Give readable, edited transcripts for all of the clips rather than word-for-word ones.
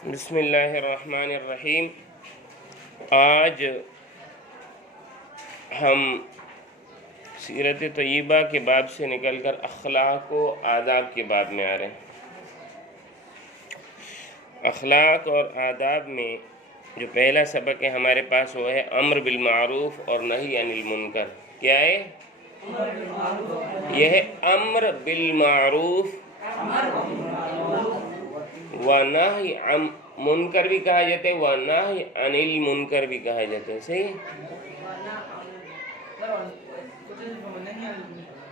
بسم اللہ الرحمن الرحیم۔ آج ہم سیرت طیبہ کے باب سے نکل کر اخلاق و آداب کے باب میں آ رہے ہیں۔ اخلاق اور آداب میں جو پہلا سبق ہے ہمارے پاس وہ ہے امر بالمعروف اور نہی عن المنکر۔ کیا ہے یہ؟ ہے امر بالمعروف و نہی عن منکر بھی کہا جاتا ہے، و نہی عن المنکر بھی کہا جاتا ہے۔ صحیح ہے؟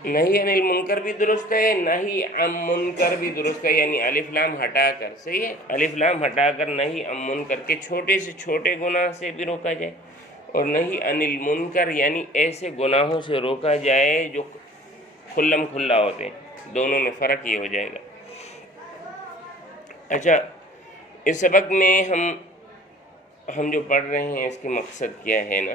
نہی عن المنکر بھی درست ہے، نہی عن منکر بھی درست ہے، یعنی الف لام ہٹا کر۔ صحیح ہے؟ الف لام ہٹا کر نہی عن منکر کے چھوٹے سے چھوٹے گناہ سے بھی روکا جائے، اور نہی عن المنکر یعنی ایسے گناہوں سے روکا جائے جو کھلم کھلا ہوتے ہیں۔ دونوں میں فرق یہ ہو جائے گا۔ اچھا، اس سبق میں ہم جو پڑھ رہے ہیں اس کے مقصد کیا ہے نا؟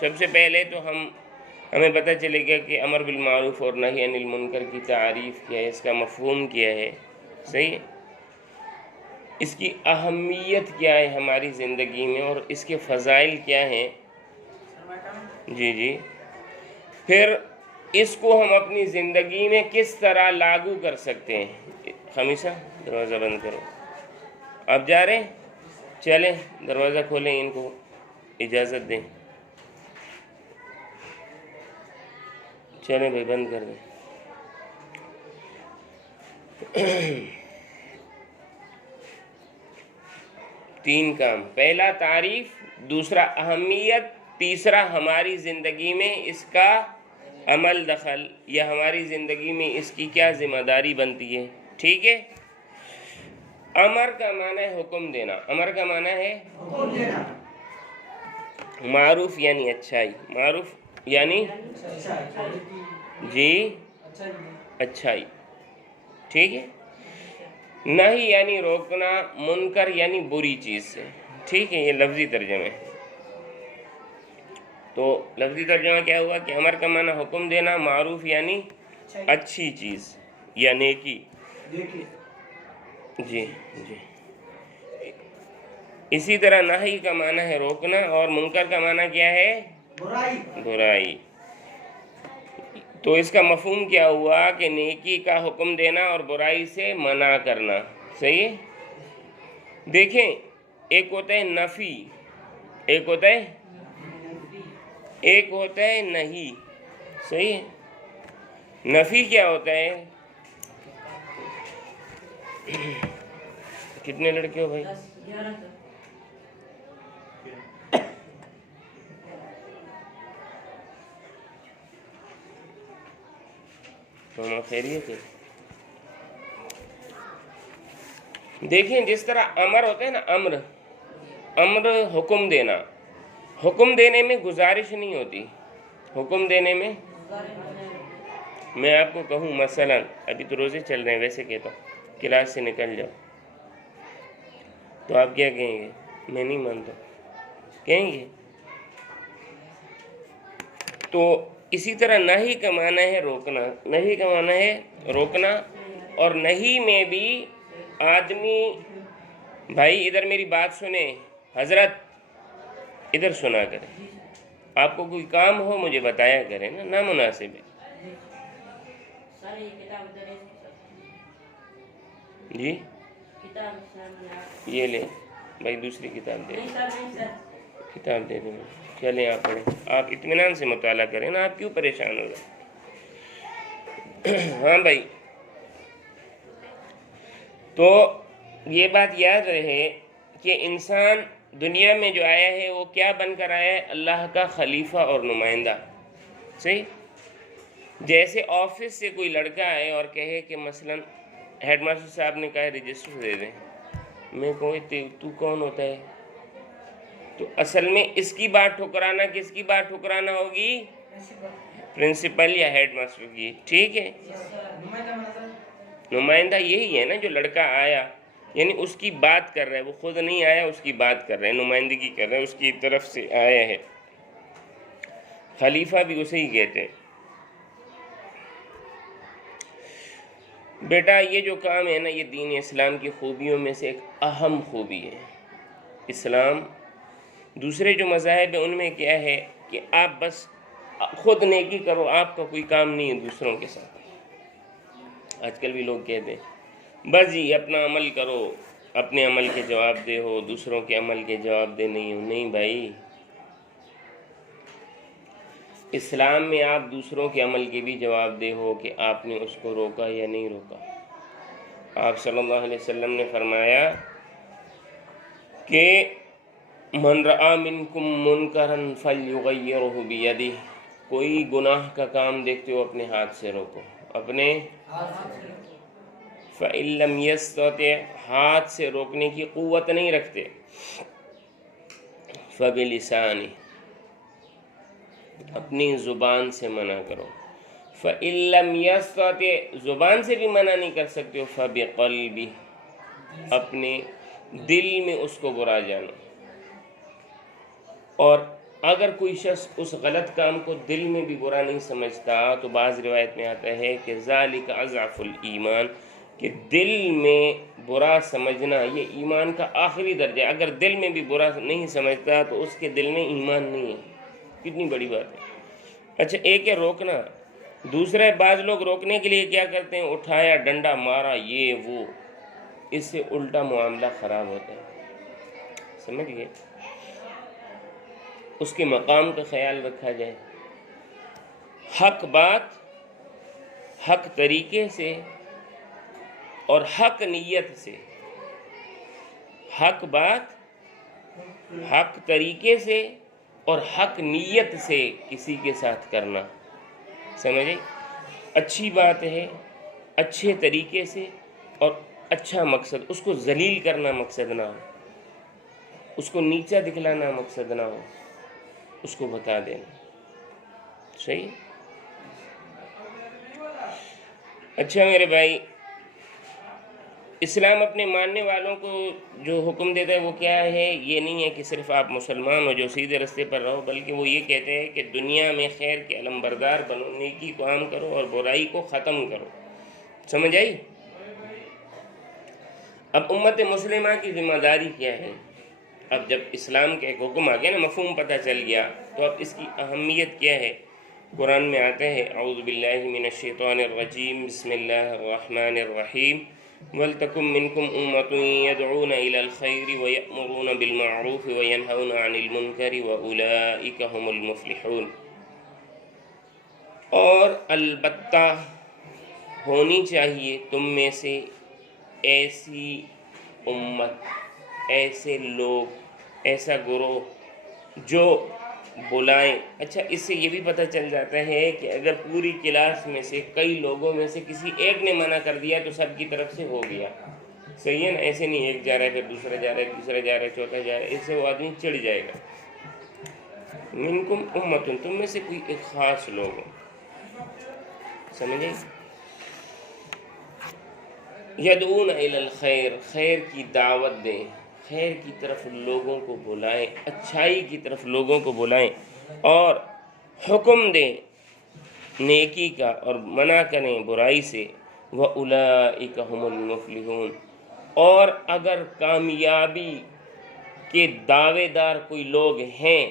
سب سے پہلے تو ہمیں پتہ چلے گا کہ امر بالمعروف اور نہی عن المنکر کی تعریف کیا ہے، اس کا مفہوم کیا ہے۔ صحیح ہے؟ اس کی اہمیت کیا ہے ہماری زندگی میں، اور اس کے فضائل کیا ہیں۔ جی پھر اس کو ہم اپنی زندگی میں کس طرح لاگو کر سکتے ہیں۔ خمیسہ دروازہ بند کرو، آپ جا رہے ہیں؟ چلیں دروازہ کھولیں، ان کو اجازت دیں۔ چلیں بھائی بند کر دیں۔ تین کام: پہلا تعریف، دوسرا اہمیت، تیسرا ہماری زندگی میں اس کا عمل دخل، یا ہماری زندگی میں اس کی کیا ذمہ داری بنتی ہے۔ ٹھیک ہے؟ امر کا معنی ہے حکم دینا۔ امر کا معنی ہے حکم دینا۔ معروف یعنی اچھائی، معروف یعنی جی اچھائی۔ ٹھیک ہے؟ نہی یعنی روکنا، منکر یعنی بری چیز سے۔ ٹھیک ہے؟ یہ لفظی ترجمہ ہے۔ تو لفظی ترجمہ کیا ہوا کہ امر کا معنی حکم دینا، معروف یعنی اچھی چیز یا نیکی۔ جی اسی طرح نہی کا معنی ہے روکنا، اور منکر کا معنی کیا ہے؟ برائی۔ تو اس کا مفہوم کیا ہوا کہ نیکی کا حکم دینا اور برائی سے منع کرنا۔ صحیح ہے؟ دیکھیں، ایک ہوتا ہے نفی، ایک ہوتا ہے نہی۔ صحیح ہے؟ نفی کیا ہوتا ہے؟ کتنے لڑکے ہو بھائی؟ تو خیریت ہے؟ دیکھیں، جس طرح امر ہوتا ہے نا، امر حکم دینا، حکم دینے میں گزارش نہیں ہوتی۔ حکم دینے میں میں آپ کو کہوں مثلا، ابھی تو روزے چل رہے ہیں، ویسے کہتا ہوں کلاس سے نکل جاؤ، تو آپ کیا کہیں گے؟ میں نہیں مانتا کہیں گے؟ تو اسی طرح نہی کا معنی ہے روکنا، نہی کا معنی ہے روکنا، اور نہی میں بھی آدمی، بھائی ادھر میری بات سنیں، حضرت ادھر سنا کریں، آپ کو کوئی کام ہو مجھے بتایا کریں نا، نامناسب ہے۔ جی یہ لیں بھائی، دوسری کتاب دے کتاب دے دیں، چلیں آپ پڑھیں، آپ اطمینان سے مطالعہ کریں نا، آپ کیوں پریشان ہو رہے؟ ہاں بھائی، تو یہ بات یاد رہے کہ انسان دنیا میں جو آیا ہے وہ کیا بن کر آیا ہے؟ اللہ کا خلیفہ اور نمائندہ۔ صحیح؟ جیسے آفس سے کوئی لڑکا آئے اور کہے کہ مثلا ہیڈ ماسٹر صاحب نے کہا رجسٹر دے دیں، میں کہوں تو کون ہوتا ہے؟ تو اصل میں اس کی بات ٹھکرانا، کس کی بات ٹھکرانا ہوگی؟ پرنسپل یا ہیڈ ماسٹر کی۔ ٹھیک ہے؟ نمائندہ یہی ہے نا، جو لڑکا آیا یعنی اس کی بات کر رہا ہے، وہ خود نہیں آیا، اس کی بات کر رہا ہے، نمائندگی کر رہا ہے، اس کی طرف سے آیا ہے۔ خلیفہ بھی اسے ہی کہتے ہیں۔ بیٹا یہ جو کام ہے نا، یہ دین اسلام کی خوبیوں میں سے ایک اہم خوبی ہے۔ اسلام دوسرے جو مذاہب ہیں ان میں کیا ہے کہ آپ بس خود نیکی کرو، آپ کا کوئی کام نہیں ہے دوسروں کے ساتھ۔ آج کل بھی لوگ کہتے ہیں بس جی اپنا عمل کرو، اپنے عمل کے جواب دہ ہو، دوسروں کے عمل کے جواب دہ نہیں ہو۔ نہیں بھائی، اسلام میں آپ دوسروں کے عمل کے بھی جواب دہ ہو کہ آپ نے اس کو روکا یا نہیں روکا۔ آپ صلی اللہ علیہ وسلم نے فرمایا کہ من رآ منکم منکرا فلیغیرہ بیدہ، کوئی گناہ کا کام دیکھتے ہو اپنے ہاتھ سے روکو، اپنے فإن لم یستطع، ہاتھ سے روکنے کی قوت نہیں رکھتے، فبلسانہ، اپنی زبان سے منع کرو، فإن لم یستطع، زبان سے بھی منع نہیں کر سکتے ہو، فبقلبہ، اپنے دل میں اس کو برا جانو۔ اور اگر کوئی شخص اس غلط کام کو دل میں بھی برا نہیں سمجھتا تو بعض روایت میں آتا ہے کہ ذالک اضعف الایمان، کہ دل میں برا سمجھنا یہ ایمان کا آخری درجہ ہے۔ اگر دل میں بھی برا نہیں سمجھتا تو اس کے دل میں ایمان نہیں ہے۔ کتنی بڑی بات ہے۔ اچھا ایک ہے روکنا، دوسرا ہے بعض لوگ روکنے کے لیے کیا کرتے ہیں، اٹھایا ڈنڈا مارا یہ وہ، اس سے الٹا معاملہ خراب ہوتا ہے۔ سمجھ گئے؟ اس کے مقام کا خیال رکھا جائے، حق بات حق طریقے سے اور حق نیت سے، حق بات حق طریقے سے اور حق نیت سے کسی کے ساتھ کرنا، سمجھے؟ اچھی بات ہے، اچھے طریقے سے اور اچھا مقصد، اس کو ذلیل کرنا مقصد نہ ہو، اس کو نیچا دکھلانا مقصد نہ ہو، اس کو بتا دینا، صحیح؟ اچھا میرے بھائی، اسلام اپنے ماننے والوں کو جو حکم دیتا ہے وہ کیا ہے؟ یہ نہیں ہے کہ صرف آپ مسلمان ہو جو سیدھے رستے پر رہو، بلکہ وہ یہ کہتے ہیں کہ دنیا میں خیر کے علمبردار بنو، نیکی کو عام کرو اور برائی کو ختم کرو۔ سمجھ آئی؟ اب امت مسلمہ کی ذمہ داری کیا ہے؟ اب جب اسلام کا ایک حکم آ گیا نا، مفہوم پتہ چل گیا، تو اب اس کی اہمیت کیا ہے؟ قرآن میں آتا ہے اعوذ باللہ من الشیطان الرجیم، بسم اللہ الرحمن الرحیم، وَلْتَكُمْ مِنْكُمْ أُمَّةٌ يَدْعُونَ إِلَى الْخَيْرِ وَيَأْمُرُونَ بِالْمَعْرُوفِ وَيَنْهَوْنَ عَنِ الْمُنْكَرِ وَأُولَئِكَ هُمُ الْمُفْلِحُونَ۔ اور البتہ ہونی چاہیے تم میں سے ایسی امت، ایسے لوگ، ایسا گروہ جو بلائیں۔ اچھا اس سے یہ بھی پتہ چل جاتا ہے کہ اگر پوری کلاس میں سے کئی لوگوں میں سے کسی ایک نے منع کر دیا تو سب کی طرف سے ہو گیا، صحیح ہے نا؟ ایسے نہیں ایک جا رہا ہے پھر دوسرا جا رہا ہے، تیسرا جا رہا ہے، چوتھا جا رہا ہے، اس سے وہ آدمی چڑھ جائے گا۔ منکم امتن، تم میں سے کوئی ایک خاص لوگ ہو، سمجھے؟ یدعون الی الخیر، خیر کی دعوت دیں، خیر کی طرف لوگوں کو بلائیں، اچھائی کی طرف لوگوں کو بلائیں، اور حکم دیں نیکی کا اور منع کریں برائی سے۔ وَأُولَئِكَ هُمُ الْمُفْلِحُونَ، اور اگر کامیابی کے دعوے دار کوئی لوگ ہیں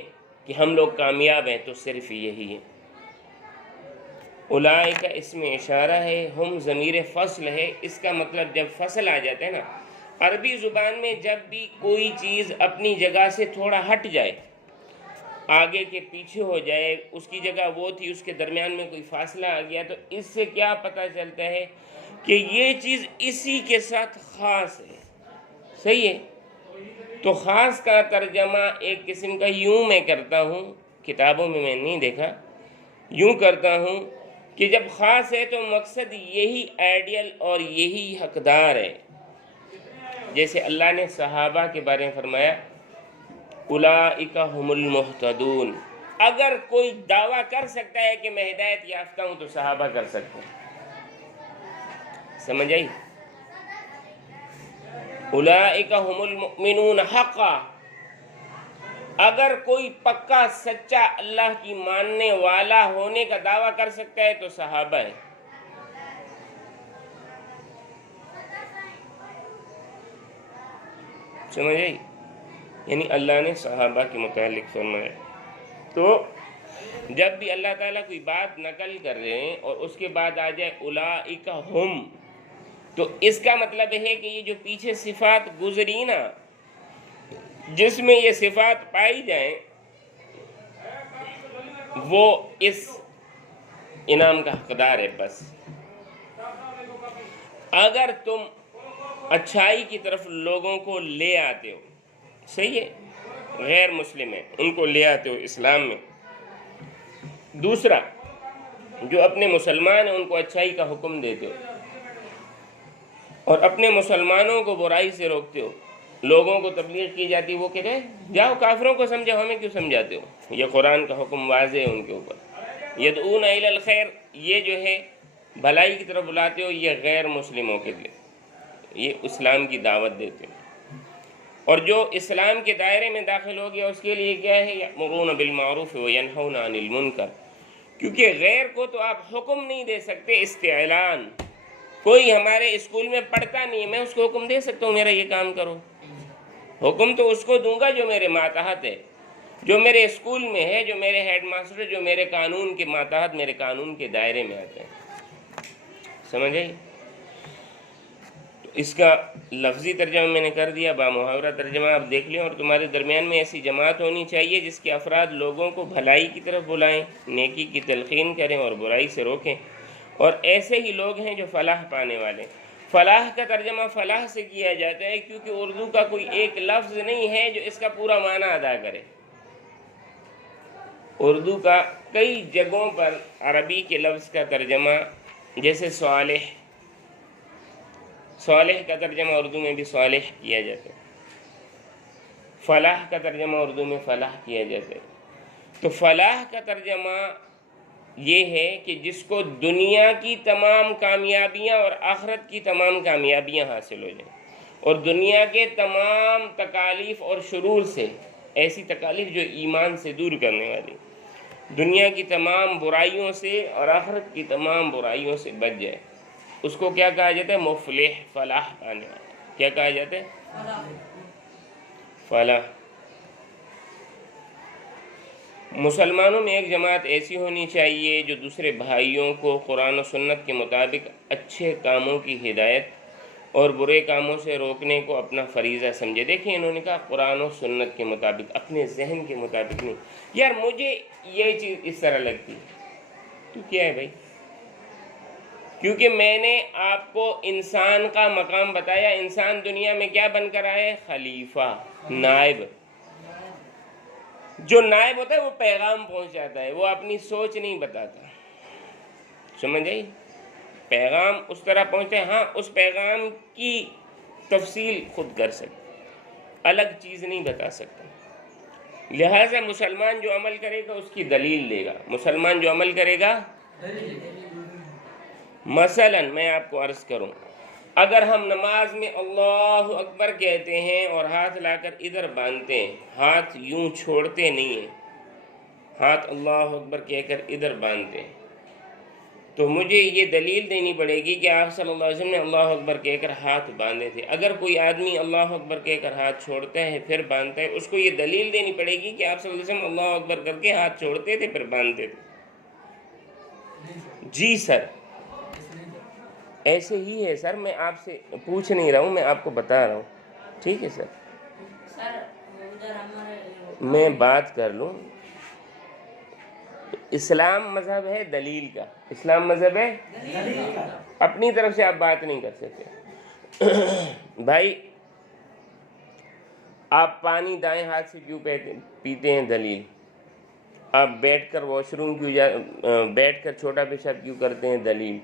کہ ہم لوگ کامیاب ہیں تو صرف یہی ہیں۔ اولئک اس میں اشارہ ہے، ہم ضمیر فصل ہے، اس کا مطلب جب فصل آ جاتا ہے نا عربی زبان میں، جب بھی کوئی چیز اپنی جگہ سے تھوڑا ہٹ جائے، آگے کے پیچھے ہو جائے، اس کی جگہ وہ تھی اس کے درمیان میں کوئی فاصلہ آ گیا، تو اس سے کیا پتہ چلتا ہے کہ یہ چیز اسی کے ساتھ خاص ہے، صحیح ہے؟ تو خاص کا ترجمہ ایک قسم کا یوں میں کرتا ہوں، کتابوں میں نہیں دیکھا، یوں کرتا ہوں کہ جب خاص ہے تو مقصد یہی آئیڈیل اور یہی حقدار ہے۔ جیسے اللہ نے صحابہ کے بارے میں فرمایا اولئک هم المہتدون، اگر کوئی دعویٰ کر سکتا ہے کہ میں ہدایت یافتہ ہوں تو صحابہ کر سکتے ہیں، سمجھ آئی؟ اولئک هم المؤمنون حقا، اگر کوئی پکا سچا اللہ کی ماننے والا ہونے کا دعویٰ کر سکتا ہے تو صحابہ ہے۔ سمجھ آئی؟ یعنی اللہ نے صحابہ کے متعلق فرمایا۔ تو جب بھی اللہ تعالیٰ کوئی بات نقل کر رہے ہیں اور اس کے بعد آ جائے اولئک ہم، تو اس کا مطلب ہے کہ یہ جو پیچھے صفات گزری نا، جس میں یہ صفات پائی جائیں، وہ اس انعام کا حقدار ہے۔ بس اگر تم اچھائی کی طرف لوگوں کو لے آتے ہو، صحیح ہے، غیر مسلم ہیں ان کو لے آتے ہو اسلام میں۔ دوسرا، جو اپنے مسلمان ہیں ان کو اچھائی کا حکم دیتے ہو، اور اپنے مسلمانوں کو برائی سے روکتے ہو۔ لوگوں کو تبلیغ کی جاتی، وہ کہتے ہیں جاؤ کافروں کو سمجھاؤ، ہمیں کیوں سمجھاتے ہو؟ یہ قرآن کا حکم واضح ہے ان کے اوپر۔ یدعون الی الخیر، یہ جو ہے بھلائی کی طرف بلاتے ہو، یہ غیر مسلموں کے لیے، یہ اسلام کی دعوت دیتے ہو۔ اور جو اسلام کے دائرے میں داخل ہو گیا اس کے لیے کیا ہے؟ یأمرون بالمعروف وینہون عن المنکر، کیونکہ غیر کو تو آپ حکم نہیں دے سکتے استعلان۔ کوئی ہمارے اسکول میں پڑھتا نہیں ہے، میں اس کو حکم دے سکتا ہوں میرا یہ کام کرو؟ حکم تو اس کو دوں گا جو میرے ماتحت ہے، جو میرے اسکول میں ہے، جو میرے ہیڈ ماسٹر، جو میرے قانون کے ماتحت، میرے قانون کے دائرے میں آتے ہیں۔ سمجھ آئی؟ تو اس کا لفظی ترجمہ میں نے کر دیا، با محاورہ ترجمہ آپ دیکھ لیں۔ اور تمہارے درمیان میں ایسی جماعت ہونی چاہیے جس کے افراد لوگوں کو بھلائی کی طرف بلائیں، نیکی کی تلقین کریں اور برائی سے روکیں، اور ایسے ہی لوگ ہیں جو فلاح پانے والے۔ فلاح کا ترجمہ فلاح سے کیا جاتا ہے کیونکہ اردو کا کوئی ایک لفظ نہیں ہے جو اس کا پورا معنی ادا کرے۔ اردو کا کئی جگہوں پر عربی کے لفظ کا ترجمہ، جیسے صالح، صالح کا ترجمہ اردو میں بھی صالح کیا جاتا ہے، فلاح کا ترجمہ اردو میں فلاح کیا جاتا ہے۔ تو فلاح کا ترجمہ یہ ہے کہ جس کو دنیا کی تمام کامیابیاں اور آخرت کی تمام کامیابیاں حاصل ہو جائیں، اور دنیا کے تمام تکالیف اور شرور سے، ایسی تکالیف جو ایمان سے دور کرنے والی، دنیا کی تمام برائیوں سے اور آخرت کی تمام برائیوں سے بچ جائے، اس کو کیا کہا جاتا ہے؟ مفلح، فلاح پانے والا۔ کیا کہا جاتا ہے؟ فلاح۔ مسلمانوں میں ایک جماعت ایسی ہونی چاہیے جو دوسرے بھائیوں کو قرآن و سنت کے مطابق اچھے کاموں کی ہدایت اور برے کاموں سے روکنے کو اپنا فریضہ سمجھے۔ دیکھیں انہوں نے کہا قرآن و سنت کے مطابق، اپنے ذہن کے مطابق نہیں۔ یار مجھے یہ چیز اس طرح لگتی، تو کیا ہے بھائی؟ کیونکہ میں نے آپ کو انسان کا مقام بتایا۔ انسان دنیا میں کیا بن کر آئے؟ خلیفہ، نائب۔ جو نائب ہوتا ہے وہ پیغام پہنچاتا ہے، وہ اپنی سوچ نہیں بتاتا۔ سمجھ آئی؟ پیغام اس طرح پہنچتا ہے، ہاں اس پیغام کی تفصیل خود کر سکتا، الگ چیز نہیں بتا سکتا۔ لہٰذا مسلمان جو عمل کرے گا اس کی دلیل دے گا۔ مسلمان جو عمل کرے گا، مثلا میں آپ کو عرض کروں، اگر ہم نماز میں اللہ اکبر کہتے ہیں اور ہاتھ لا کر ادھر باندھتے ہیں، ہاتھ یوں چھوڑتے نہیں ہیں، ہاتھ اللہ اکبر کہہ کر ادھر باندھتے ہیں، تو مجھے یہ دلیل دینی پڑے گی کہ آپ صلی اللہ علیہ وسلم نے اللہ اکبر کہہ کر ہاتھ باندھے تھے۔ اگر کوئی آدمی اللہ اکبر کہہ کر ہاتھ چھوڑتا ہے پھر باندھتا ہے، اس کو یہ دلیل دینی پڑے گی کہ آپ صلی اللہ علیہ وسلم اللہ اکبر کر کے ہاتھ چھوڑتے تھے پھر باندھتے تھے۔ جی سر، ایسے ہی ہے سر، میں آپ سے پوچھ نہیں رہا ہوں، میں آپ کو بتا رہا ہوں، ٹھیک ہے سر؟ میں بات کر لوں۔ اسلام مذہب ہے دلیل کا، اسلام مذہب ہے دلیل کا، اپنی طرف سے آپ بات نہیں کر سکتے۔ بھائی آپ پانی دائیں ہاتھ سے کیوں پیتے ہیں؟ دلیل۔ آپ بیٹھ کر واش روم بیٹھ کر چھوٹا پیشاب کیوں کرتے ہیں؟ دلیل۔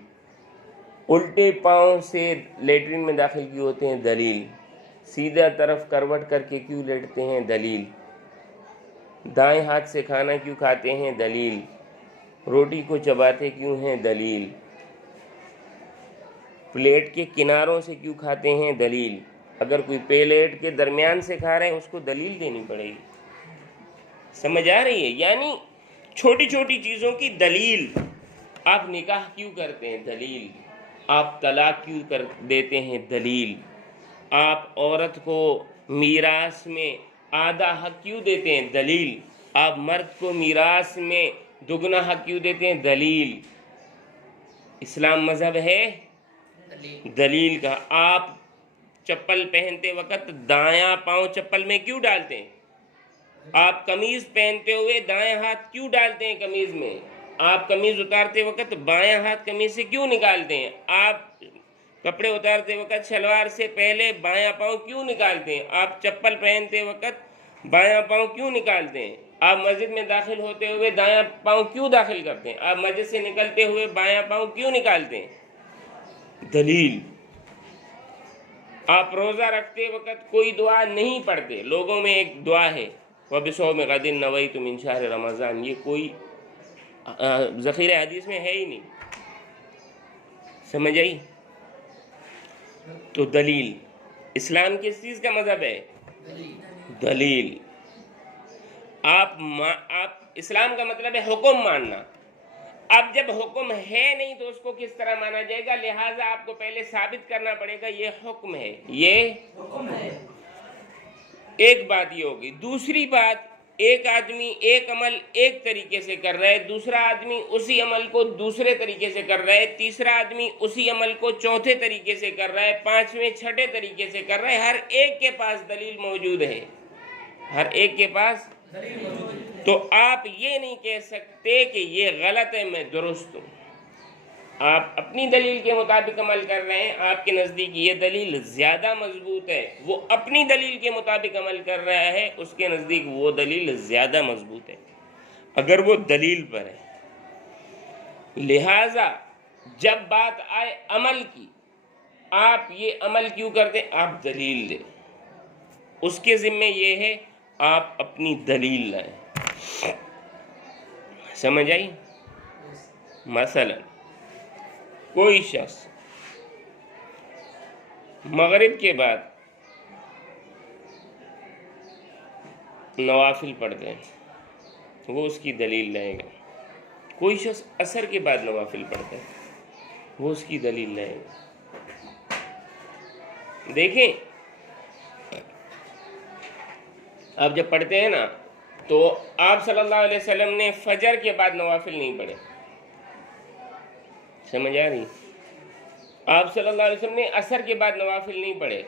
الٹے پاؤں سے لیٹرین میں داخل کیوں ہوتے ہیں؟ دلیل۔ سیدھا طرف کروٹ کر کے کیوں لیٹتے ہیں؟ دلیل۔ دائیں ہاتھ سے کھانا کیوں کھاتے ہیں؟ دلیل۔ روٹی کو چباتے کیوں ہیں؟ دلیل۔ پلیٹ کے کناروں سے کیوں کھاتے ہیں؟ دلیل۔ اگر کوئی پلیٹ کے درمیان سے کھا رہے ہیں اس کو دلیل دینی پڑے گی۔ سمجھ آ رہی ہے؟ یعنی چھوٹی چھوٹی چیزوں کی دلیل۔ آپ نکاح کیوں کرتے ہیں؟ دلیل۔ آپ طلاق کیوں دیتے ہیں؟ دلیل۔ آپ عورت کو میراث میں آدھا حق کیوں دیتے ہیں؟ دلیل۔ آپ مرد کو میراث میں دگنا حق کیوں دیتے ہیں؟ دلیل۔ اسلام مذہب ہے دلیل کا۔ آپ چپل پہنتے وقت دایاں پاؤں چپل میں کیوں ڈالتے ہیں؟ آپ قمیض پہنتے ہوئے دائیں ہاتھ کیوں ڈالتے ہیں قمیض میں؟ آپ قمیض اتارتے وقت بایاں ہاتھ قمیض سے کیوں نکالتے ہیں؟ آپ کپڑے اتارتے وقت شلوار سے پہلے بایاں پاؤں کیوں نکالتے ہیں؟ آپ چپل پہنتے وقت بایاں پاؤں کیوں نکالتے ہیں؟ آپ مسجد میں داخل ہوتے ہوئے دایاں پاؤں کیوں داخل کرتے ہیں؟ آپ مسجد سے نکلتے ہوئے بایاں پاؤں کیوں نکالتے ہیں؟ دلیل۔ آپ روزہ رکھتے وقت کوئی دعا نہیں پڑھتے۔ لوگوں میں ایک دعا ہے وَبِصَوْمِ غَدٍ نَوَيْتُ مِنْ شَهْرِ رمضان، یہ کوئی ذخیرہ حدیث میں ہے ہی نہیں۔ سمجھ آئی؟ تو دلیل۔ اسلام کس چیز کا مذہب ہے؟ دلیل۔ آپ اسلام کا مطلب ہے حکم ماننا۔ اب جب حکم ہے نہیں تو اس کو کس طرح مانا جائے گا؟ لہٰذا آپ کو پہلے ثابت کرنا پڑے گا یہ حکم ہے، یہ حکم ہے۔ ایک بات یہ ہوگی۔ دوسری بات، ایک آدمی ایک عمل ایک طریقے سے کر رہا ہے، دوسرا آدمی اسی عمل کو دوسرے طریقے سے کر رہا ہے، تیسرا آدمی اسی عمل کو چوتھے طریقے سے کر رہا ہے، پانچویں چھٹے طریقے سے کر رہا ہے۔ ہر ایک کے پاس دلیل موجود ہے، ہر ایک کے پاس دلیل موجود ہے۔ تو آپ یہ نہیں کہہ سکتے کہ یہ غلط ہے میں درست ہوں۔ آپ اپنی دلیل کے مطابق عمل کر رہے ہیں، آپ کے نزدیک یہ دلیل زیادہ مضبوط ہے، وہ اپنی دلیل کے مطابق عمل کر رہا ہے، اس کے نزدیک وہ دلیل زیادہ مضبوط ہے اگر وہ دلیل پر ہے۔ لہٰذا جب بات آئے عمل کی، آپ یہ عمل کیوں کرتے؟ آپ دلیل دیں، اس کے ذمہ یہ ہے آپ اپنی دلیل لائیں۔ سمجھ آئی؟ مثلا کوئی شخص مغرب کے بعد نوافل پڑھتے ہیں، وہ اس کی دلیل لائے گا۔ کوئی شخص عصر کے بعد نوافل پڑھتا ہے، وہ اس کی دلیل لائے گا۔ دیکھیں، آپ جب پڑھتے ہیں نا تو آپ صلی اللہ علیہ وسلم نے فجر کے بعد نوافل نہیں پڑھے، سمجھ آ رہی؟ آپ صلی اللہ علیہ وسلم نے عصر کے بعد نوافل نہیں پڑھے۔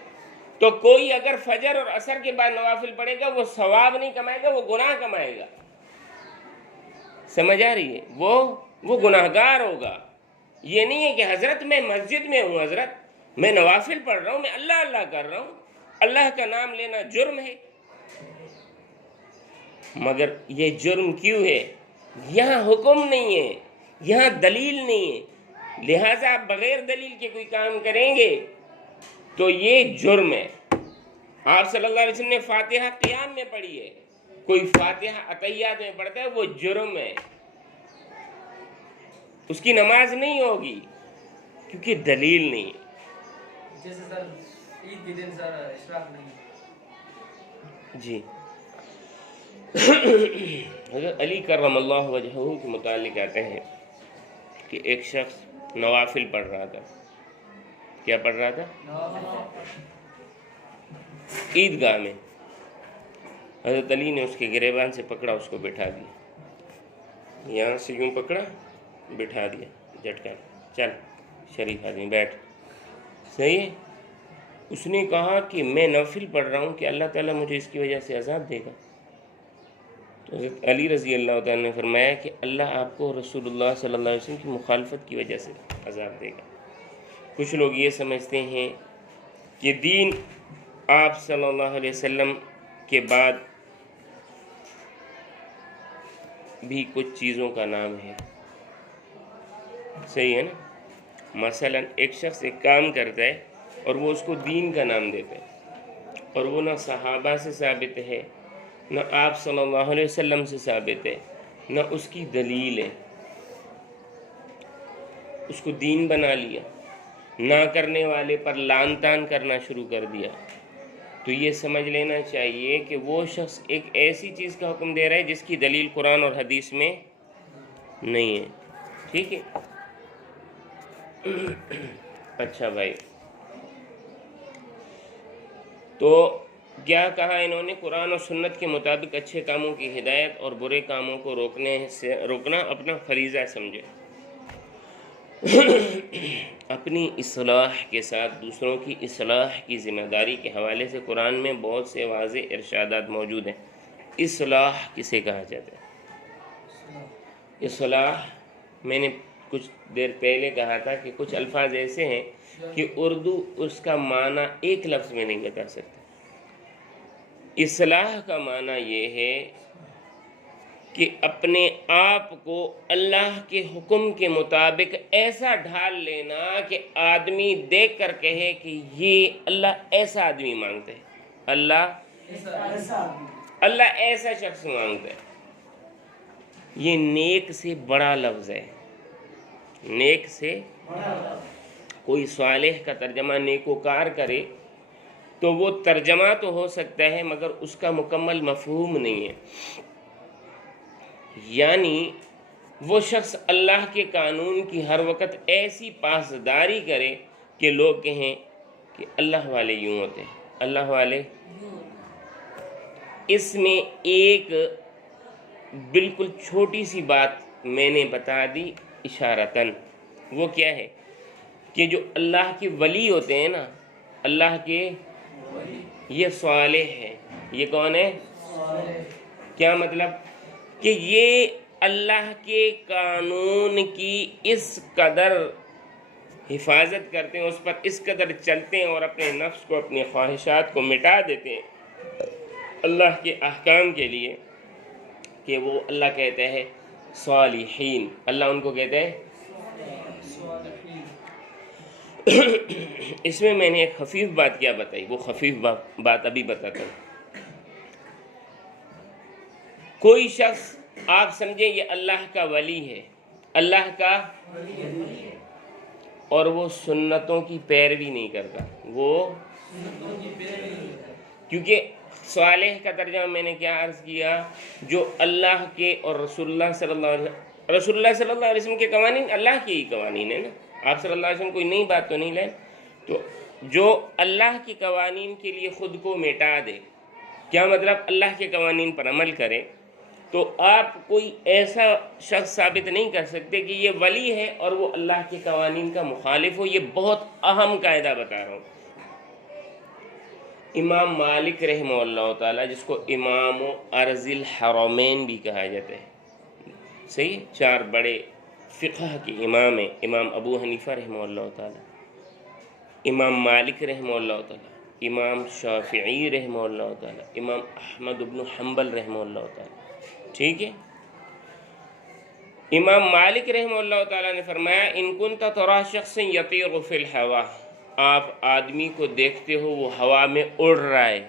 تو کوئی اگر فجر اور عصر کے بعد نوافل پڑھے گا وہ ثواب نہیں کمائے گا، وہ گناہ کمائے گا۔ سمجھ آ رہی ہے؟ وہ گناہ گار ہوگا۔ یہ نہیں ہے کہ حضرت میں مسجد میں ہوں، حضرت میں نوافل پڑھ رہا ہوں، میں اللہ اللہ کر رہا ہوں، اللہ کا نام لینا جرم ہے۔ مگر یہ جرم کیوں ہے؟ یہاں حکم نہیں ہے، یہاں دلیل نہیں ہے، لہٰذا آپ بغیر دلیل کے کوئی کام کریں گے تو یہ جرم ہے۔ آپ صلی اللہ علیہ وسلم نے فاتحہ قیام میں پڑھی ہے، کوئی فاتحہ اتحیات میں پڑھتا ہے، وہ جرم ہے، اس کی نماز نہیں ہوگی کیونکہ دلیل نہیں ہے۔ جیسے سر عید کے دن سر اشراق نہیں۔ جی حضرت علی کرم اللہ وجہہ کے متعلق آتے ہیں کہ ایک شخص نوافل پڑھ رہا تھا۔ کیا پڑھ رہا تھا؟ عیدگاہ میں۔ حضرت علی نے اس کے گریبان سے پکڑا، اس کو بٹھا دیا، یہاں سے یوں پکڑا، بٹھا دیا جھٹکا، چل شریف آدمی بیٹھ۔ صحیح ہے؟ اس نے کہا کہ میں نوافل پڑھ رہا ہوں کہ اللہ تعالیٰ مجھے اس کی وجہ سے عذاب دے گا۔ تو حضرت علی رضی اللہ تعالیٰ نے فرمایا کہ اللہ آپ کو رسول اللہ صلی اللہ علیہ وسلم کی مخالفت کی وجہ سے عذاب دے گا۔ کچھ لوگ یہ سمجھتے ہیں کہ دین آپ صلی اللہ علیہ وسلم کے بعد بھی کچھ چیزوں کا نام ہے۔ صحیح ہے نا؟ مثلا ایک شخص ایک کام کرتا ہے اور وہ اس کو دین کا نام دیتا ہے، اور وہ نہ صحابہ سے ثابت ہے، نہ آپ صلی اللہ علیہ وسلم سے ثابت ہے، نہ اس کی دلیل ہے، اس کو دین بنا لیا، نہ کرنے والے پر لعن طعن کرنا شروع کر دیا۔ تو یہ سمجھ لینا چاہیے کہ وہ شخص ایک ایسی چیز کا حکم دے رہا ہے جس کی دلیل قرآن اور حدیث میں نہیں ہے۔ ٹھیک ہے؟ اچھا بھائی، تو کیا کہا انہوں نے؟ قرآن اور سنت کے مطابق اچھے کاموں کی ہدایت اور برے کاموں کو روکنا اپنا فریضہ سمجھے۔ اپنی اصلاح کے ساتھ دوسروں کی اصلاح کی ذمہ داری کے حوالے سے قرآن میں بہت سے واضح ارشادات موجود ہیں۔ اصلاح کسے کہا جاتا ہے؟ اصلاح میں نے کچھ دیر پہلے کہا تھا کہ کچھ الفاظ ایسے ہیں کہ اردو اس کا معنی ایک لفظ میں نہیں بتا سکتے۔ اصلاح کا معنی یہ ہے کہ اپنے آپ کو اللہ کے حکم کے مطابق ایسا ڈھال لینا کہ آدمی دیکھ کر کہے کہ یہ اللہ ایسا آدمی مانگتا ہے، اللہ ایسا شخص مانگتا ہے۔ یہ نیک سے بڑا لفظ ہے، نیک سے کوئی صالح کا ترجمہ نیکوکار کرے تو وہ ترجمہ تو ہو سکتا ہے مگر اس کا مکمل مفہوم نہیں ہے۔ یعنی وہ شخص اللہ کے قانون کی ہر وقت ایسی پاسداری کرے کہ لوگ کہیں کہ اللہ والے یوں ہوتے ہیں، اللہ والے۔ اس میں ایک بالکل چھوٹی سی بات میں نے بتا دی اشارتاً، وہ کیا ہے کہ جو اللہ کے ولی ہوتے ہیں نا، اللہ کے یہ صالح ہے۔ یہ کون ہے؟ کیا مطلب؟ کہ یہ اللہ کے قانون کی اس قدر حفاظت کرتے ہیں، اس پر اس قدر چلتے ہیں اور اپنے نفس کو، اپنی خواہشات کو مٹا دیتے ہیں اللہ کے احکام کے لیے، کہ وہ اللہ کہتے ہیں صالحین، اللہ ان کو کہتے ہیں۔ اس میں نے ایک خفیف بات کیا بتائی، وہ خفیف بات ابھی بتاتا ہوں۔ کوئی شخص آپ سمجھیں یہ اللہ کا ولی ہے، اللہ کا، اور وہ سنتوں کی پیروی نہیں کرتا، وہ کیونکہ صالح کا ترجمہ میں نے کیا عرض کیا؟ جو اللہ کے اور رسول اللہ صلی اللہ علیہ وسلم کے قوانین، اللہ کے ہی قوانین ہیں نا، آپ صلی اللہ علیہ وسلم کوئی نئی بات تو نہیں لائیں، تو جو اللہ کے قوانین کے لیے خود کو مٹا دے، کیا مطلب؟ اللہ کے قوانین پر عمل کرے، تو آپ کوئی ایسا شخص ثابت نہیں کر سکتے کہ یہ ولی ہے اور وہ اللہ کے قوانین کا مخالف ہو۔ یہ بہت اہم قاعدہ بتا رہا ہوں۔ امام مالک رحمہ اللہ تعالیٰ، جس کو امام ارض الحرمین بھی کہا جاتا ہے، صحیح، چار بڑے فقہ کے امام ہیں، امام ابو حنیفہ رحمہ اللہ تعالیٰ، امام مالک رحمہ اللہ تعالیٰ، امام شافعی رحمہ اللہ تعالیٰ، امام احمد بن حنبل رحمہ اللہ تعالیٰ، ٹھیک ہے۔ امام مالک رحمہ اللہ تعالیٰ نے فرمایا ان کنت ترى شخص یطیر فی الہوا، آپ آدمی کو دیکھتے ہو وہ ہوا میں اڑ رہا ہے،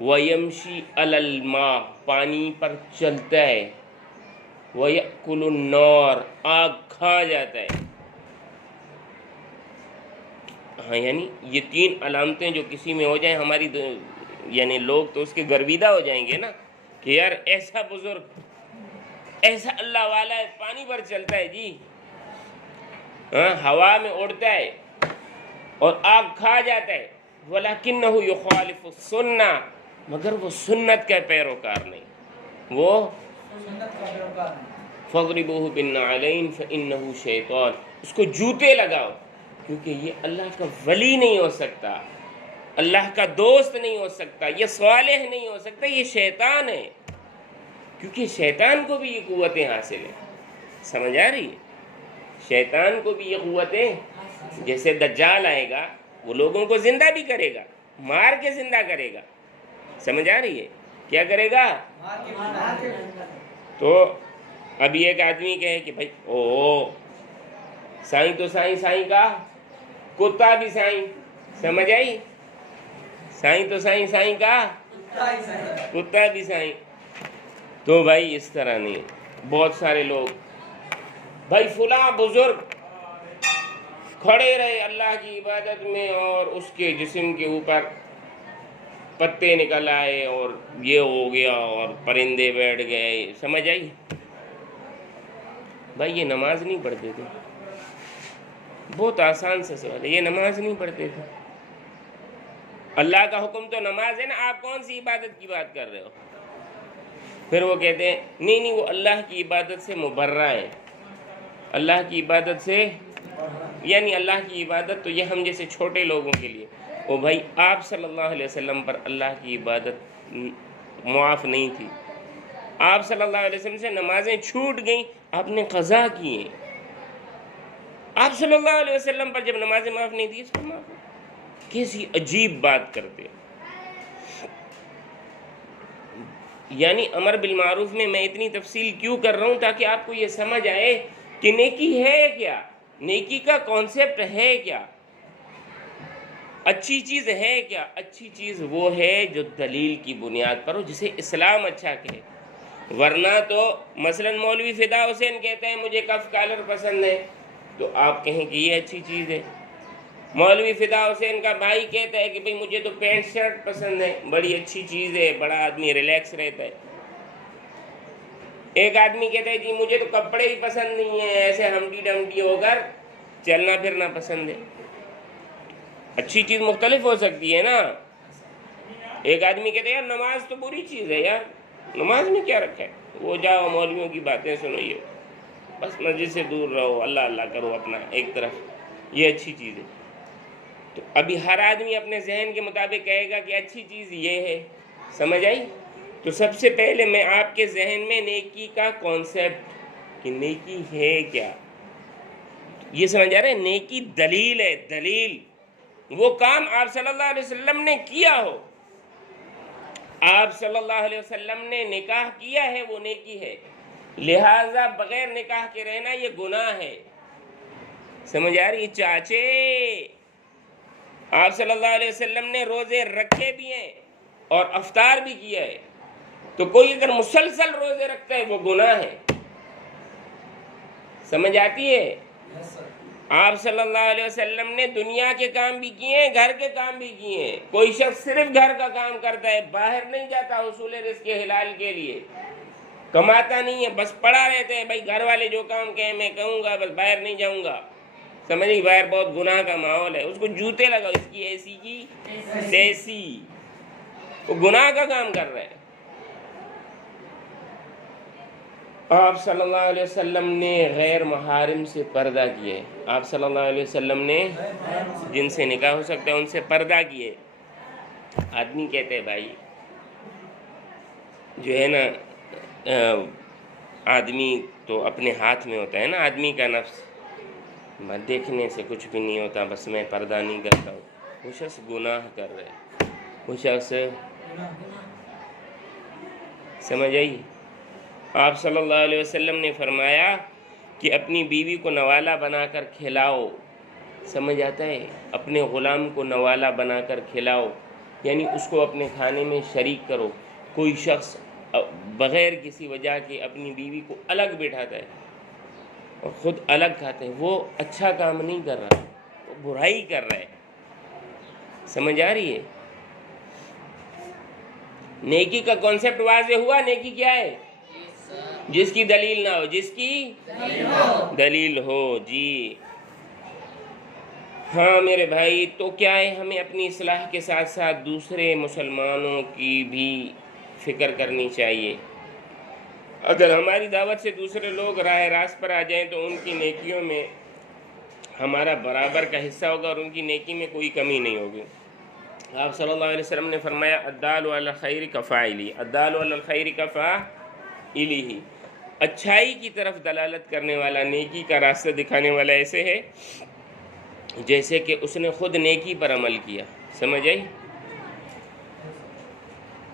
ویمشی علی الماء، پانی پر چلتا ہے، ویأکل النار، آگ کھا جاتا ہے۔ ہاں، یعنی یہ تین علامتیں جو کسی میں ہو جائیں ہماری یعنی لوگ تو اس کے گرویدہ ہو جائیں گے نا کہ یار ایسا بزرگ، ایسا اللہ والا ہے، پانی پر چلتا ہے جی، ہاں، ہوا میں اڑتا ہے اور آگ کھا جاتا ہے، وَلَكِنَّهُ يُخَالِفُ السُّنَّةَ، مگر وہ سنت کا پیروکار نہیں، وہ فَاضْرِبُوهُ بِالنَّعْلَيْنِ فَإِنَّهُ شَيْطَانٌ، اس کو جوتے لگاؤ، کیونکہ یہ اللہ کا ولی نہیں ہو سکتا، اللہ کا دوست نہیں ہو سکتا، یہ صالح نہیں ہو سکتا، یہ شیطان ہے، کیونکہ شیطان کو بھی یہ قوتیں حاصل ہیں۔ سمجھ آ رہی ہے؟ شیطان کو بھی یہ قوتیں، جیسے دجال آئے گا وہ لوگوں کو زندہ بھی کرے گا، مار کے زندہ کرے گا، سمجھ آ رہی ہے؟ کیا کرے گا؟ تو ابھی ایک آدمی کہے کہ بھائی او سائیں تو سائیں کا کتا بھی سائیں، سمجھ آئی؟ سائیں تو سائیں کا کتا بھی سائیں، تو بھائی اس طرح نہیں۔ بہت سارے لوگ بھائی فلاں بزرگ کھڑے رہے اللہ کی عبادت میں اور اس کے جسم کے اوپر پتے نکل آئے اور یہ ہو گیا اور پرندے بیٹھ گئے، سمجھ آئی؟ بھائی یہ نماز نہیں پڑھتے تھے، بہت آسان سے سوال ہے، یہ نماز نہیں پڑھتے تھے، اللہ کا حکم تو نماز ہے نا، آپ کون سی عبادت کی بات کر رہے ہو؟ پھر وہ کہتے ہیں نہیں وہ اللہ کی عبادت سے مبرہ ہے، اللہ کی عبادت سے، یعنی اللہ کی عبادت تو یہ ہم جیسے چھوٹے لوگوں کے لیے، وہ بھائی آپ صلی اللہ علیہ وسلم پر اللہ کی عبادت معاف نہیں تھی، آپ صلی اللہ علیہ وسلم سے نمازیں چھوٹ گئیں، آپ نے قضا کی ہیں، آپ صلی اللہ علیہ وسلم پر جب نمازیں معاف نہیں تھی اس پر معاف ہو۔ کیسی عجیب بات کرتے ہیں۔ یعنی امر بالمعروف میں اتنی تفصیل کیوں کر رہا ہوں تاکہ آپ کو یہ سمجھ آئے کہ نیکی ہے کیا، نیکی کا کانسیپٹ ہے کیا، اچھی چیز ہے کیا۔ اچھی چیز وہ ہے جو دلیل کی بنیاد پر ہو، جسے اسلام اچھا کہے، ورنہ تو مثلا مولوی فدا حسین کہتے ہیں مجھے کف کالر پسند ہے تو آپ کہیں کہ یہ اچھی چیز ہے، مولوی فدا حسین کا بھائی کہتا ہے کہ بھئی مجھے تو پینٹ شرٹ پسند ہے، بڑی اچھی چیز ہے، بڑا آدمی ریلیکس رہتا ہے۔ ایک آدمی کہتا ہے جی مجھے تو کپڑے ہی پسند نہیں ہیں، ایسے ہمٹی ڈمٹی ہو کر چلنا پھرنا پسند ہے۔ اچھی چیز مختلف ہو سکتی ہے نا۔ ایک آدمی کہتا ہے یار نماز تو بری چیز ہے، یار نماز میں کیا رکھا ہے، وہ جاؤ مولویوں کی باتیں سنو، یہ بس مسجد سے دور رہو، اللہ اللہ کرو اپنا ایک طرف، یہ اچھی چیز ہے۔ تو ابھی ہر آدمی اپنے ذہن کے مطابق کہے گا کہ اچھی چیز یہ ہے، سمجھ آئی؟ تو سب سے پہلے میں آپ کے ذہن میں نیکی کا کانسیپٹ کہ نیکی ہے کیا، یہ سمجھ آ رہا ہے؟ نیکی دلیل ہے، دلیل، وہ کام آپ صلی اللہ علیہ وسلم نے کیا ہو، آپ صلی اللہ علیہ وسلم نے نکاح کیا ہے وہ نیکی ہے، لہٰذا بغیر نکاح کے رہنا یہ گناہ ہے، سمجھ آ رہی؟ چاچے آپ صلی اللہ علیہ وسلم نے روزے رکھے بھی ہیں اور افطار بھی کیا ہے، تو کوئی اگر مسلسل روزے رکھتا ہے وہ گناہ ہے، سمجھ آتی ہے؟ آپ صلی اللہ علیہ وسلم نے دنیا کے کام بھی کیے ہیں، گھر کے کام بھی کیے ہیں۔ کوئی شخص صرف گھر کا کام کرتا ہے، باہر نہیں جاتا حصول رزق کے حلال کے لیے، کماتا نہیں ہے، بس پڑا رہتے ہیں بھائی گھر والے جو کام کہیں میں کہوں گا، بس باہر نہیں جاؤں گا، سمجھ، باہر بہت گناہ کا ماحول ہے، اس کو جوتے لگاؤ، اس کی ایسی کی تیسی، وہ گناہ کا کام کر رہا ہے۔ آپ صلی اللہ علیہ وسلم نے غیر محارم سے پردہ کیے، آپ صلی اللہ علیہ وسلم نے جن سے نکاح ہو سکتا ہے ان سے پردہ کیے۔ آدمی کہتے ہیں بھائی جو ہے نا آدمی تو اپنے ہاتھ میں ہوتا ہے نا، آدمی کا نفس، دیکھنے سے کچھ بھی نہیں ہوتا، بس میں پردہ نہیں کرتا ہوں، وہ شخص گناہ کر رہے ہیں، وہ شخص، سمجھ آئی؟ آپ صلی اللہ علیہ وسلم نے فرمایا کہ اپنی بیوی کو نوالا بنا کر کھلاؤ، سمجھ آتا ہے؟ اپنے غلام کو نوالا بنا کر کھلاؤ، یعنی اس کو اپنے کھانے میں شریک کرو۔ کوئی شخص بغیر کسی وجہ کے اپنی بیوی کو الگ بٹھاتا ہے اور خود الگ کھاتے ہیں، وہ اچھا کام نہیں کر رہا، وہ برائی کر رہا ہے، سمجھ آ رہی ہے؟ نیکی کا کانسیپٹ واضح ہوا؟ نیکی کیا ہے؟ جس کی دلیل نہ ہو، جس کی دلیل ہو، جی ہاں میرے بھائی۔ تو کیا ہے، ہمیں اپنی اصلاح کے ساتھ ساتھ دوسرے مسلمانوں کی بھی فکر کرنی چاہیے۔ اگر ہماری دعوت سے دوسرے لوگ راہ راست پر آ جائیں تو ان کی نیکیوں میں ہمارا برابر کا حصہ ہوگا اور ان کی نیکی میں کوئی کمی نہیں ہوگی۔ آپ صلی اللہ علیہ وسلم نے فرمایا الدال علی الخیر کفاعلی، الدال علی الخیر کفاعلی، اچھائی کی طرف دلالت کرنے والا، نیکی کا راستہ دکھانے والا ایسے ہے جیسے کہ اس نے خود نیکی پر عمل کیا، سمجھ آئی؟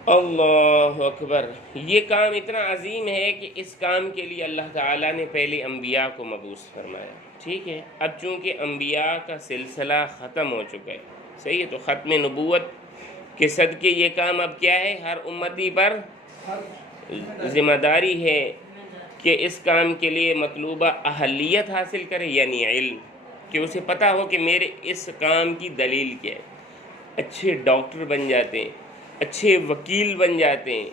اللہ اکبر۔ یہ کام اتنا عظیم ہے کہ اس کام کے لیے اللہ تعالیٰ نے پہلے انبیاء کو مبعوث فرمایا، ٹھیک ہے؟ اب چونکہ انبیاء کا سلسلہ ختم ہو چکا ہے، صحیح ہے، تو ختم نبوت کے صدقے یہ کام اب کیا ہے، ہر امتی پر ذمہ داری ہے کہ اس کام کے لیے مطلوبہ اہلیت حاصل کرے، یعنی علم، کہ اسے پتہ ہو کہ میرے اس کام کی دلیل کیا ہے۔ اچھے ڈاکٹر بن جاتے ہیں، اچھے وکیل بن جاتے ہیں،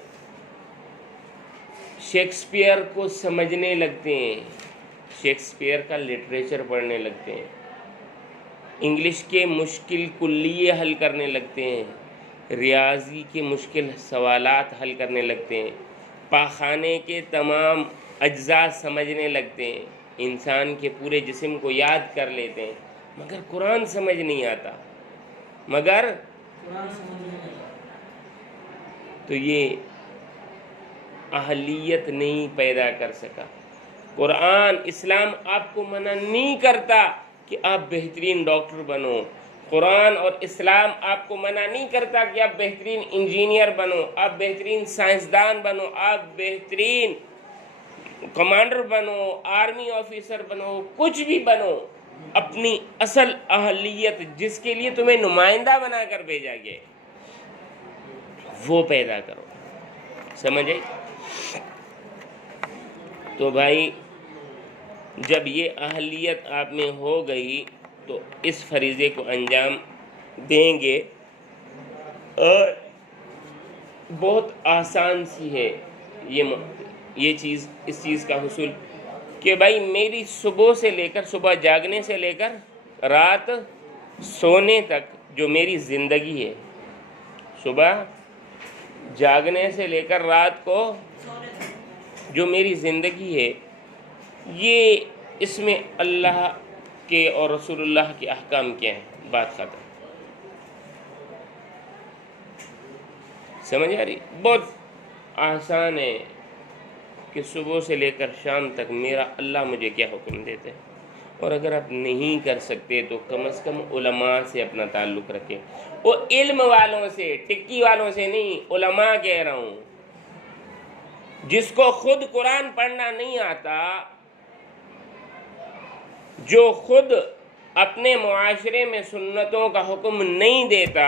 شیکسپیئر کو سمجھنے لگتے ہیں، شیکسپیئر کا لٹریچر پڑھنے لگتے ہیں، انگلش کے مشکل کلیے حل کرنے لگتے ہیں، ریاضی کے مشکل سوالات حل کرنے لگتے ہیں، پاخانے کے تمام اجزاء سمجھنے لگتے ہیں، انسان کے پورے جسم کو یاد کر لیتے ہیں، مگر قرآن سمجھ نہیں آتا، مگر قرآن سمجھ میں نہیں آتا۔ تو یہ اہلیت نہیں پیدا کر سکا۔ قرآن اسلام آپ کو منع نہیں کرتا کہ آپ بہترین ڈاکٹر بنو، قرآن اور اسلام آپ کو منع نہیں کرتا کہ آپ بہترین انجینئر بنو، آپ بہترین سائنسدان بنو، آپ بہترین کمانڈر بنو، آرمی آفیسر بنو، کچھ بھی بنو، اپنی اصل اہلیت جس کے لیے تمہیں نمائندہ بنا کر بھیجا گیا وہ پیدا کرو۔ سمجھ آئی؟ تو بھائی جب یہ اہلیت آپ میں ہو گئی تو اس فریضے کو انجام دیں گے، اور بہت آسان سی ہے یہ چیز، اس چیز کا حصول کہ بھائی میری صبح سے لے کر، صبح جاگنے سے لے کر رات سونے تک جو میری زندگی ہے، صبح جاگنے سے لے کر رات کو جو میری زندگی ہے، یہ اس میں اللہ کے اور رسول اللہ کے احکام کیا ہیں، بات ختم۔ سمجھ آ رہی؟ بہت آسان ہے کہ صبح سے لے کر شام تک میرا اللہ مجھے کیا حکم دیتے ہیں، اور اگر آپ نہیں کر سکتے تو کم از کم علماء سے اپنا تعلق رکھیں، وہ علم والوں سے، ٹکی والوں سے نہیں، علماء کہہ رہا ہوں۔ جس کو خود قرآن پڑھنا نہیں آتا، جو خود اپنے معاشرے میں سنتوں کا حکم نہیں دیتا،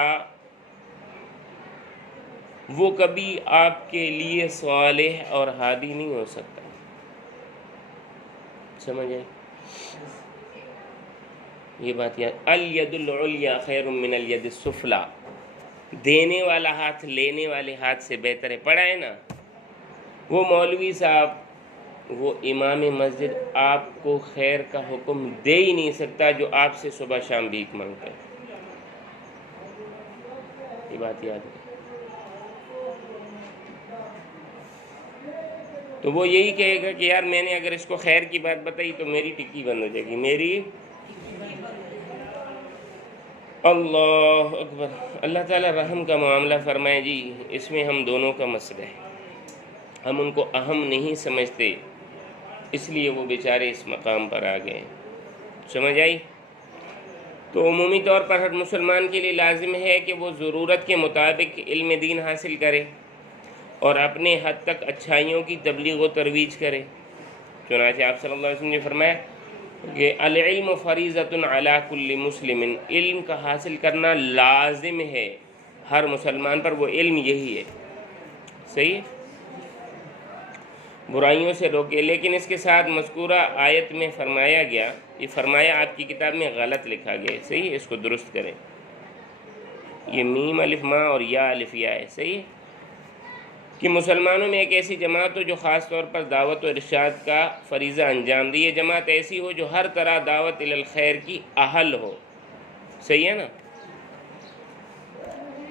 وہ کبھی آپ کے لیے صالح اور ہادی نہیں ہو سکتا۔ سمجھ آئی؟ یہ بات یاد، الید العلیٰ خیر من الید السفلیٰ، دینے والا ہاتھ لینے والے ہاتھ سے بہتر ہے۔ پڑھا ہے نا وہ مولوی صاحب، وہ امام مسجد آپ کو خیر کا حکم دے ہی نہیں سکتا جو آپ سے صبح شام بھیک مانگتا ہے۔ یہ بات یاد ہے۔ تو وہ یہی کہے گا کہ یار میں نے اگر اس کو خیر کی بات بتائی تو میری ٹکی بند ہو جائے گی، میری۔ اللہ اکبر۔ اللہ تعالیٰ رحم کا معاملہ فرمائے جی، اس میں ہم دونوں کا مسئلہ ہے، ہم ان کو اہم نہیں سمجھتے، اس لیے وہ بیچارے اس مقام پر آ گئے۔ سمجھ آئی؟ تو عمومی طور پر ہر مسلمان کے لیے لازم ہے کہ وہ ضرورت کے مطابق علم دین حاصل کرے اور اپنے حد تک اچھائیوں کی تبلیغ و ترویج کرے۔ چنانچہ آپ صلی اللہ علیہ وسلم نے فرمایا کہ العلم فریضۃ علی کل مسلم، علم کا حاصل کرنا لازم ہے ہر مسلمان پر، وہ علم یہی ہے۔ صحیح ہے؟ برائیوں سے روکے، لیکن اس کے ساتھ مذکورہ آیت میں فرمایا گیا، یہ فرمایا آپ کی کتاب میں غلط لکھا گیا ہے، صحیح ہے؟ اس کو درست کریں، یہ میم الف ماں اور یا الف یا ہے، صحیح ہے؟ کہ مسلمانوں میں ایک ایسی جماعت ہو جو خاص طور پر دعوت و ارشاد کا فریضہ انجام دے، یہ جماعت ایسی ہو جو ہر طرح دعوت الی الخیر کی اہل ہو۔ صحیح ہے نا؟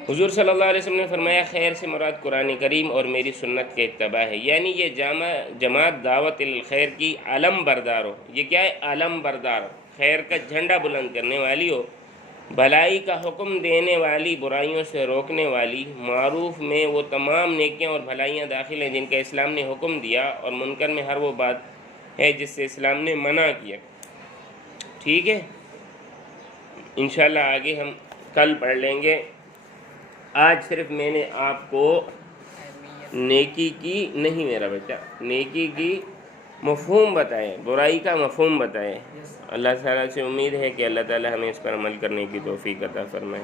حضور صلی اللہ علیہ وسلم نے فرمایا خیر سے مراد قرآن کریم اور میری سنت کے اتباع ہے، یعنی یہ جماعت دعوت الی الخیر کی علم بردار ہو۔ یہ کیا ہے؟ علم بردار، خیر کا جھنڈا بلند کرنے والی ہو، بھلائی کا حکم دینے والی، برائیوں سے روکنے والی، معروف میں وہ تمام نیکیاں اور بھلائیاں داخل ہیں جن کا اسلام نے حکم دیا، اور منکر میں ہر وہ بات ہے جس سے اسلام نے منع کیا۔ ٹھیک ہے؟ انشاءاللہ آگے ہم کل پڑھ لیں گے۔ آج صرف میں نے آپ کو نیکی کی نہیں میرا بیٹا، نیکی کی مفہوم بتائے، برائی کا مفہوم بتائے۔ اللہ تعالیٰ سے امید ہے کہ اللہ تعالیٰ ہمیں اس پر عمل کرنے کی توفیق عطا فرمائے۔